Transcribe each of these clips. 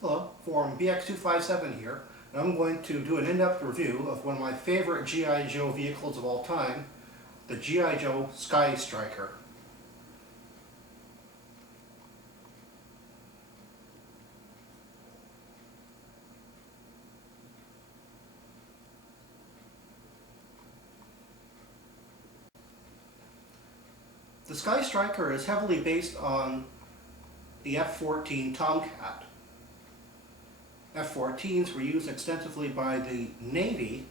Hello, Forum BX257 here, and I'm going to do an in-depth review of one of my favorite G.I. Joe vehicles of all time, the G.I. Joe SkyStriker. The SkyStriker is heavily based on the F-14 Tomcat. F-14s were used extensively by the Navy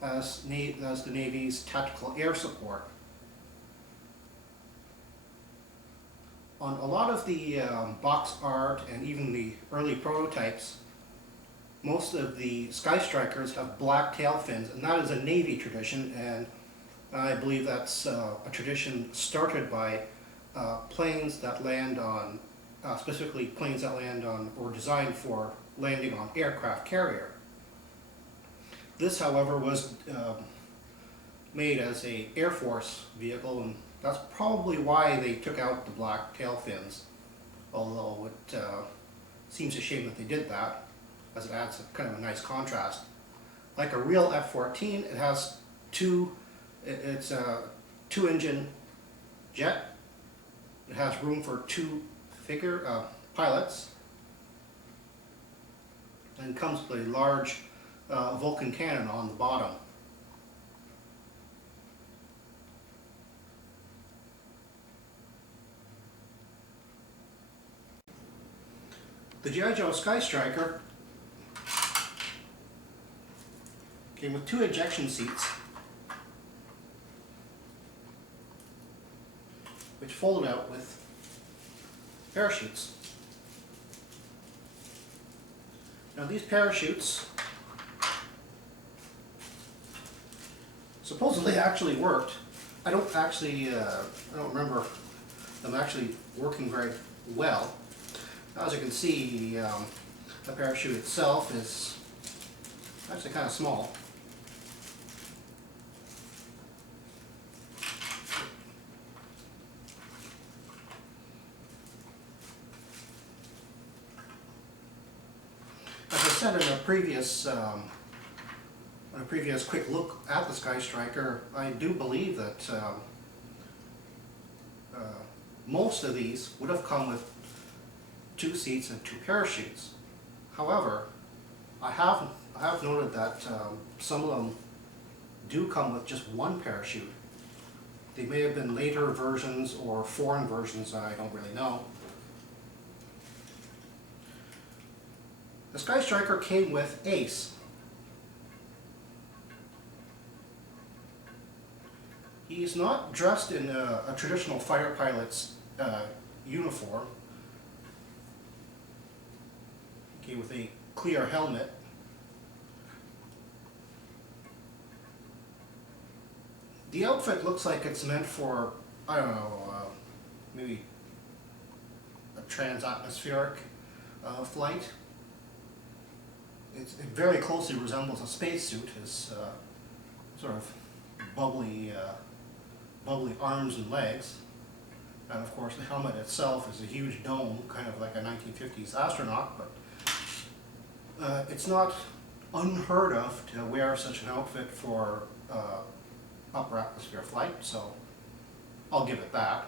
as the Navy's tactical air support. On a lot of the box art and even the early prototypes, most of the SkyStrikers have black tail fins, and that is a Navy tradition, and I believe that's a tradition started by planes that land on, specifically planes that land on or designed for landing on aircraft carrier. This, however, was made as a Air Force vehicle, and that's probably why they took out the black tail fins, although it seems a shame that they did that, as it adds kind of a nice contrast. Like a real F-14, it has it's a two-engine jet. It has room for two pilots, and comes with a large Vulcan cannon on the bottom. The G.I. Joe SkyStriker came with two ejection seats, which folded out with parachutes. Now these parachutes supposedly actually worked. I don't remember them actually working very well. As you can see, the parachute itself is actually kind of small. As I said in a previous quick look at the SkyStriker, I do believe that most of these would have come with two seats and two parachutes. However, I have noted that some of them do come with just one parachute. They may have been later versions or foreign versions, I don't really know. The SkyStriker came with Ace. He's not dressed in a traditional fighter pilot's uniform. He came with a clear helmet. The outfit looks like it's meant for, I don't know, maybe a trans-atmospheric flight. It very closely resembles a spacesuit. His sort of bubbly arms and legs. And of course the helmet itself is a huge dome, kind of like a 1950s astronaut, but it's not unheard of to wear such an outfit for upper atmosphere flight, so I'll give it that.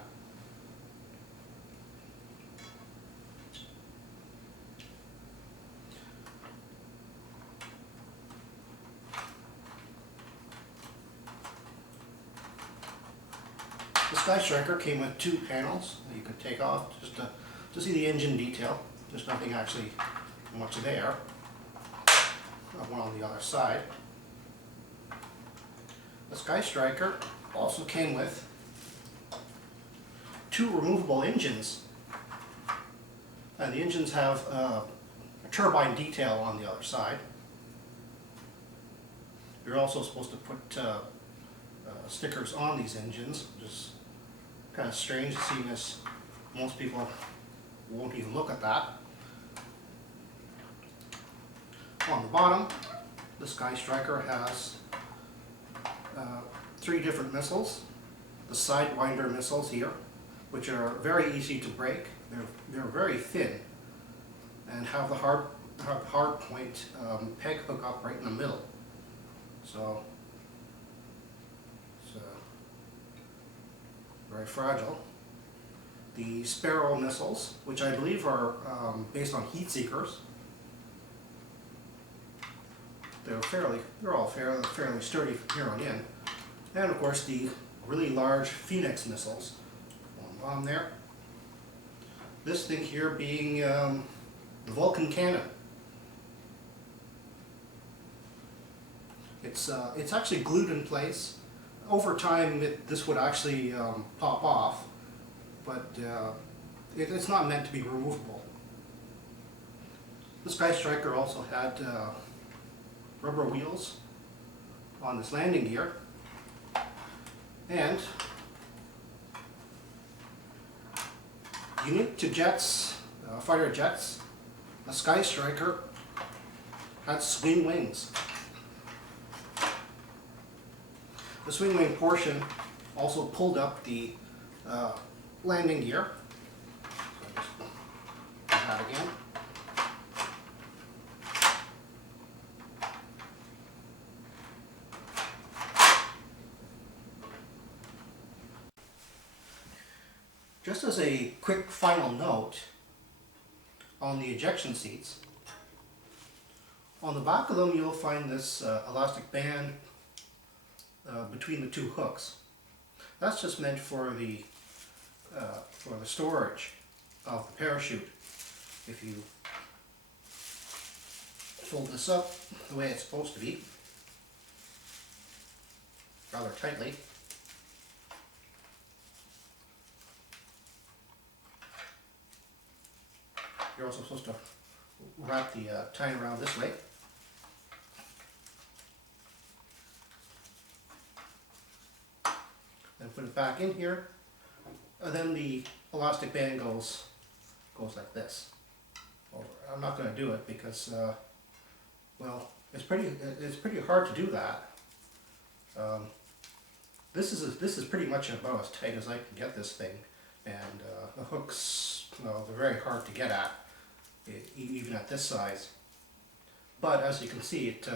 The SkyStriker came with two panels that you could take off just to see the engine detail. There's nothing actually much there. One on the other side. The SkyStriker also came with two removable engines, and the engines have a turbine detail on the other side. You're also supposed to put stickers on these engines, which is kind of strange, seeing as most people won't even look at that. On the bottom, the SkyStriker has three different missiles. The Sidewinder missiles here, which are very easy to break. They're very thin, and have the hard point peg hook up right in the middle. So it's very fragile. The Sparrow missiles, which I believe are based on heat seekers, they're all fairly sturdy from here on in. And of course the really large Phoenix missiles on there. This thing here being the Vulcan cannon. It's actually glued in place. Over time, this would actually pop off, but it's not meant to be removable. The SkyStriker also had rubber wheels on this landing gear, and unique to jets, fighter jets, a SkyStriker had swing wings. The swing wing portion also pulled up the landing gear. So just do that again. Just as a quick final note on the ejection seats, on the back of them you'll find this elastic band between the two hooks. That's just meant for the storage of the parachute. If you fold this up the way it's supposed to be, rather tightly, you're also supposed to wrap the tie around this way. Then put it back in here, and then the elastic band goes like this. Over. I'm not going to do it because, well, it's pretty hard to do that. This is pretty much about as tight as I can get this thing, and the hooks, well, they're very hard to get at, even at this size. But as you can see, it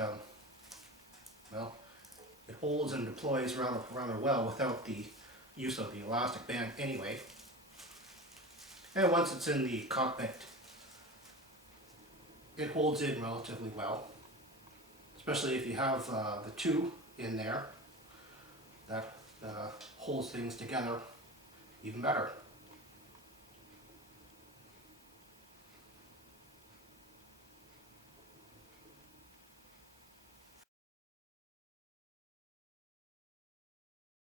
holds and deploys rather well without the use of the elastic band anyway. And once it's in the cockpit, it holds in relatively well, especially if you have the two in there. That holds things together even better.